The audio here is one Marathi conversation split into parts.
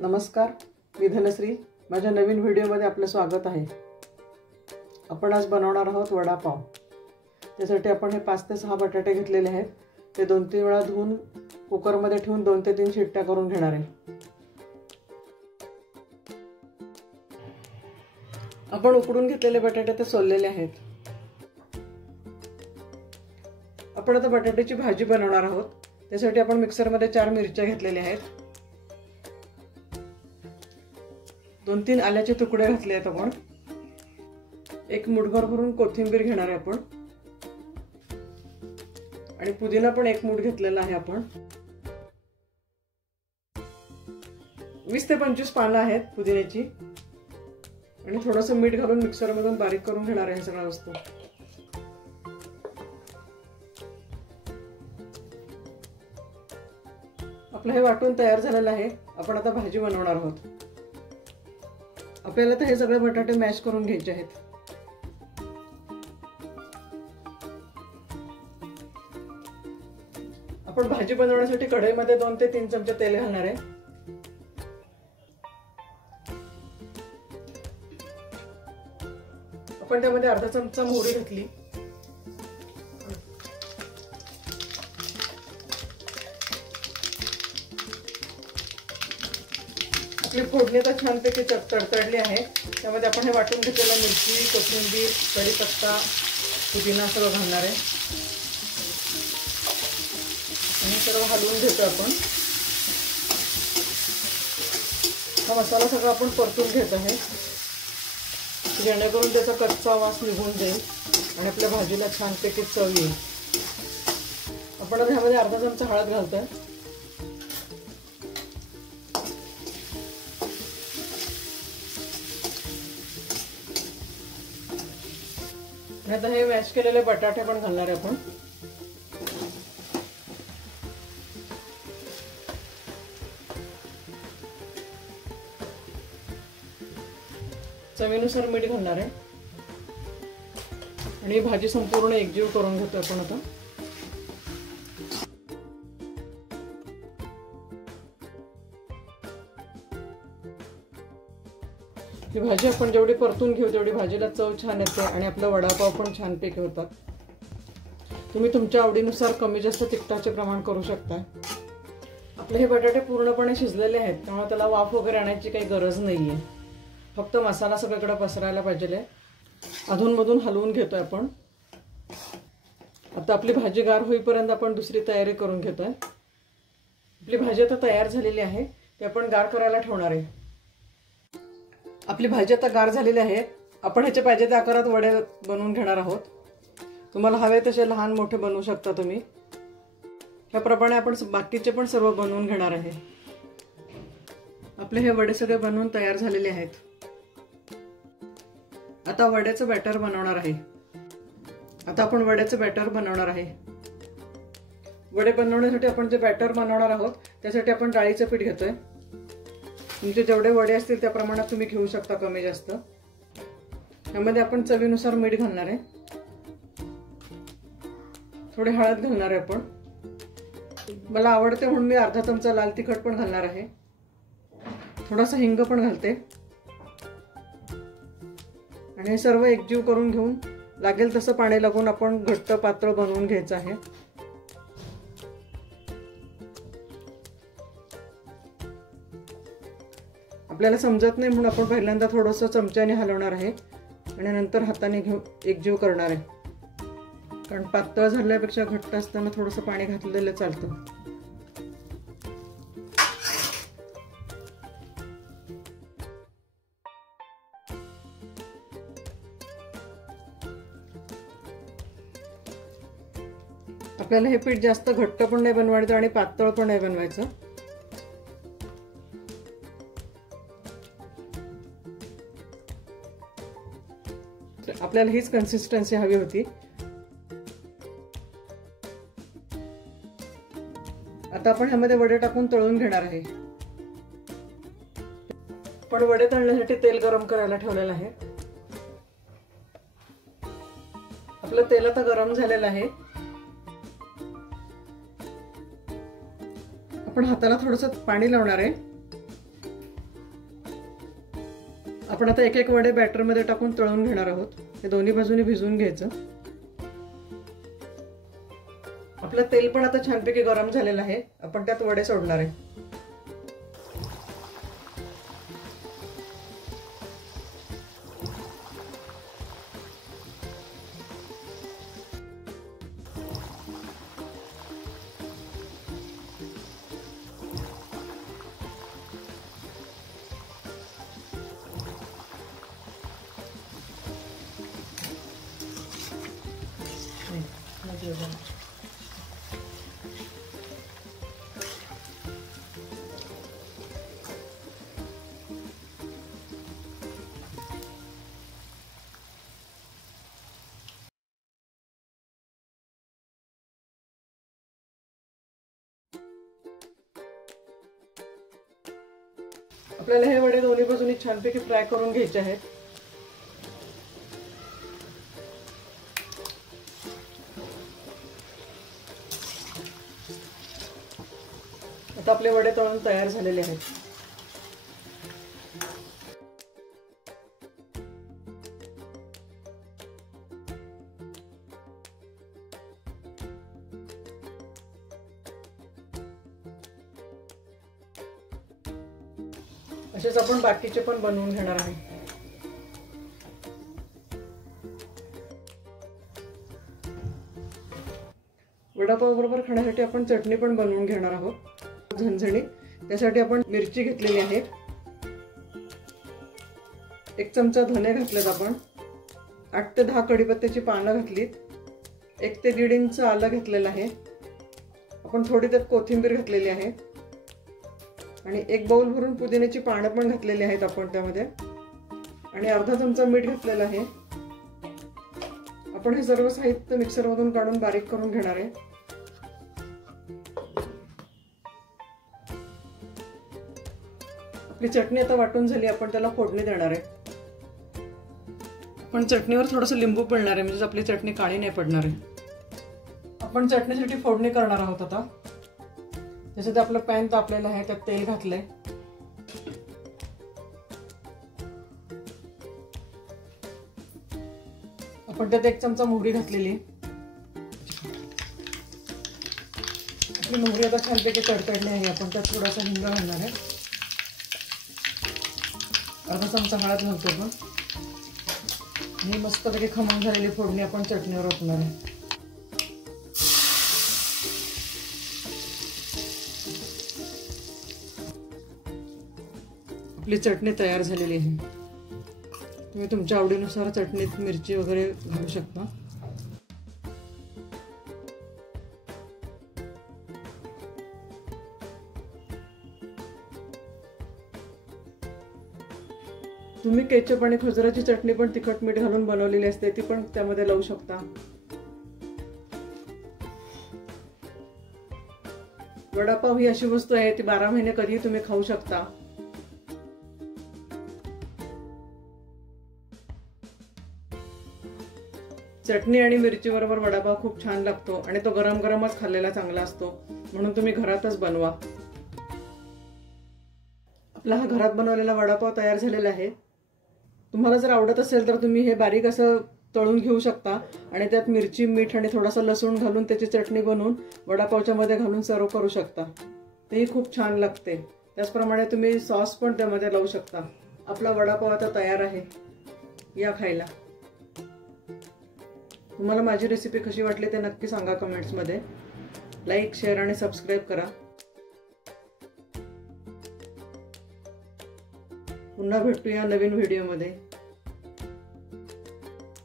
नमस्कार, मी धनश्री. माझ्या नवीन व्हिडिओमध्ये आपलं स्वागत आहे. आपण आज बनवणार आहोत वडापाव. त्यासाठी आपण हे 5 ते 6 बटाटे घेतलेले आहेत. ते 2-3 वेळा धुवून कुकरमध्ये ठेवून 2 ते 3 शिट्ट्या करून घेणार आहे. आपण उकडून घेतलेले बटाटे ते सोललेले आहेत. आपण आता बटाट्याची भाजी बनवणार आहोत. त्यासाठी आपण मिक्सरमध्ये 4 मिरच्या घेतलेल्या आहेत. 2-3 आल्याचे तुकडे घातले आहेत आपण. एक मुठभर भरून कोथिंबीर घेणार आहे आपण. आणि पुदिना पण 1 मूठ घेतलेला आहे आपण. 20 ते 25 पानं आहेत पुदिन्याची. आणि थोडंसं मीठ घालून मिक्सरमधून बारीक करून घेणार आहे सगळ्या वस्तू. आपलं हे वाटून तयार झालेलं आहे. आपण आता भाजी बनवणार आहोत. आपल्याला तर हे सगळे बटाटे मॅश करून घ्यायचे आहेत. आपण भाजी बनवण्यासाठी कढईमध्ये 2 ते 3 चमचे तेल घालणार आहे. आपण त्यामध्ये अर्धा चमचा मोहरी घातली. आपली फोडणी तर छानपैकी तडतडली आहे. त्यामध्ये आपण हे वाटून घेतलेलं मिरची, कोथिंबीर, कढीपत्ता, पुदिना सगळं घालणार आहे. आणि सर्व हलवून घेतो आपण. हा मसाला सगळा आपण परतून घेत आहे, जेणेकरून त्याचा कच्चा वास निघून जाईल आणि आपल्या भाजीला छानपैकी चव येईल. आपण आता ह्यामध्ये अर्धा चमचा हळद घालतोय. आता हे मॅश केलेले बटाटे पण घालणार आहे आपण. चवीनुसार मीठ घालणार आहे. आणि भाजी संपूर्ण एकजीव करून घेतो आपण आता. ही भाजी आपण जेवढी परतून घेऊ तेवढी भाजीला चव छान येते आणि आपला वडापाव पण छानपैकी होतात. तुम्ही तुमच्या आवडीनुसार कमी जास्त तिखटाचे प्रमाण करू शकता. आपले हे बटाटे पूर्णपणे शिजलेले आहेत, त्यामुळे त्याला वाफ वगैरे आणायची काही गरज नाहीये. फक्त मसाला सगळीकडे पसरायला पाहिजे. अधूनमधून हलवून घेतोय आपण. आता आपली भाजी गार होईपर्यंत आपण दुसरी तयारी करून घेतोय. आपली भाजी आता तयार झालेली आहे. ती आपण गार करायला ठेवणार आहे. आपली भाजी आता गार झालेली आहे. आपण ह्याचे पाहिजे त्या आकारात वडे बनवून घेणार आहोत. तुम्हाला हवे तसे लहान मोठे बनवू शकता तुम्ही. ह्याप्रमाणे आपण बाकीचे पण सर्व बनवून घेणार आहे. आपले हे वडे सगळे बनवून तयार झालेले आहेत. आता वड्याचं बॅटर बनवणार आहे. वडे बनवण्यासाठी आपण जे बॅटर बनवणार आहोत त्यासाठी आपण डाळीचं पीठ घेतोय. तुमचे जेवढे वडे असतील त्या प्रमाणात तुम्ही घेऊ शकता, कमी जास्त. यामध्ये आपण चवीनुसार मीठ घालणार आहे. थोडी हळद घालणार आहे आपण. मला आवडते म्हणून मी अर्धा चमचा लाल तिखट पण घालणार आहे. थोडासा हिंग पण घालते. आणि हे सर्व एकजीव करून घेऊन लागेल तसं पाणी लागून आपण घट्ट पातळ बनवून घ्यायचं आहे. आपल्याला समजत नाही म्हणून आपण पहिल्यांदा थोडंसं चमच्याने हलवणार आहे आणि नंतर हाताने घेऊन एकजीव करणार आहे. कारण पातळ झाल्यापेक्षा घट्ट असताना थोडंसं पाणी घातलेलं चालतं. आपल्याला हे पीठ जास्त घट्ट पण नाही बनवायचं आणि पातळ पण नाही बनवायचं. आपल्याला हीच कन्सिस्टन्सी हवी होती. आता आपण ह्यामध्ये वडे टाकून तळून घेणार आहे. पण वडे तळण्यासाठी तेल गरम करायला ठेवलेलं आहे. आपलं तेल आता गरम झालेलं आहे. आपण हाताला थोडंसं पाणी लावणार आहे आपण आता एक एक वडे बॅटरमध्ये टाकून तळून घेणार आहोत. हे दोन्ही बाजूने भिजवून घ्यायचं. आपलं तेल पण आता छानपैकी गरम झालेलं आहे. आपण त्यात वडे सोडणार आहे. आपल्याला हे वडे दोन्ही बाजूनी छानपैकी फ्राय करून घ्यायचे आहेत. आता आपले वडे तळून तयार झालेले आहेत. असेच आपण बाकीचे पण बनवून घेणार आहे. वडापाव बरोबर खाण्यासाठी आपण चटणी पण बनवून घेणार आहोत झणझणी. त्यासाठी आपण मिरची घेतलेली आहे. 1 चमचा धने घातलेत आपण. 8 ते 10 कढीपत्त्याची पानं घातलीत. 1 ते 1.5 इंच आलं घेतलेलं आहे. आपण थोडी त्यात कोथिंबीर घातलेली आहे आणि 1 बाउल भरून पुदिन्याची पानं पण घातलेली आहेत आपण त्यामध्ये आणि अर्धा चमचा मीठ घातलेलं आहे. आपण हे सर्व साहित्य मिक्सरमधून काढून बारीक करून घेणार आहे. आपली चटणी आता वाटून झाली. आपण त्याला फोडणी देणार आहे. आपण चटणीवर थोडंसं लिंबू पिळणार आहे म्हणजे आपली चटणी काळी नाही पडणार आहे. आपण चटणीसाठी फोडणी करणार आहोत आता. त्याच्यात आपलं पॅन तापलेलं आहे. त्यात तेल घातलंय. आपण त्यात 1 चमचा मोहरी घातलेली. आपली मोहरी आता छानपैकी तडतडली आहे. आपण त्यात थोडासा हिंग घालणार आहे. अर्धा चमचा हळद घालतो आपण आणि मस्तपैकी खमंग झालेली फोडणी आपण चटणीवर ओतणार आहे. आपली चटणी तयार झालेली आहे. तुम्ही तुमच्या आवडीनुसार चटणीत मिरची वगैरे घालू शकता. तुम्ही केचप आणि खजूराची चटणी पण तिखट मीठ घालून बनवलेली असते. ती पण त्यामध्ये लावू शकता. वडापाव ही अशी वस्तू आहे ती 12 महिने कधीही तुम्ही खाऊ शकता. चटणी आणि मिरची बरोबर वडापाव खूप छान लागतो आणि तो गरम गरमच खाल्लेला चांगला असतो. म्हणून तुम्ही घरातच बनवा. आपला हा घरात बनवलेला वडापाव तयार झालेला आहे. तुम्हाला जर आवडत असेल तर तुम्ही हे बारीक असं तळून घेऊ शकता आणि त्यात मिरची मीठ आणि थोडासा लसूण घालून त्याची चटणी बनवून वडापावच्या मध्ये घालून सर्व करू शकता. तेही खूप छान लागते. त्याचप्रमाणे तुम्ही सॉस पण त्यामध्ये लावू शकता. आपला वडापाव आता तयार आहे. या खायला. तुम्हाला माझी रेसिपी कशी वाटली ते नक्की सांगा कमेंट्समध्ये. लाईक, शेअर आणि सबस्क्राईब करा. पुन्हा भेटूया नवीन व्हिडिओमध्ये.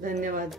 धन्यवाद.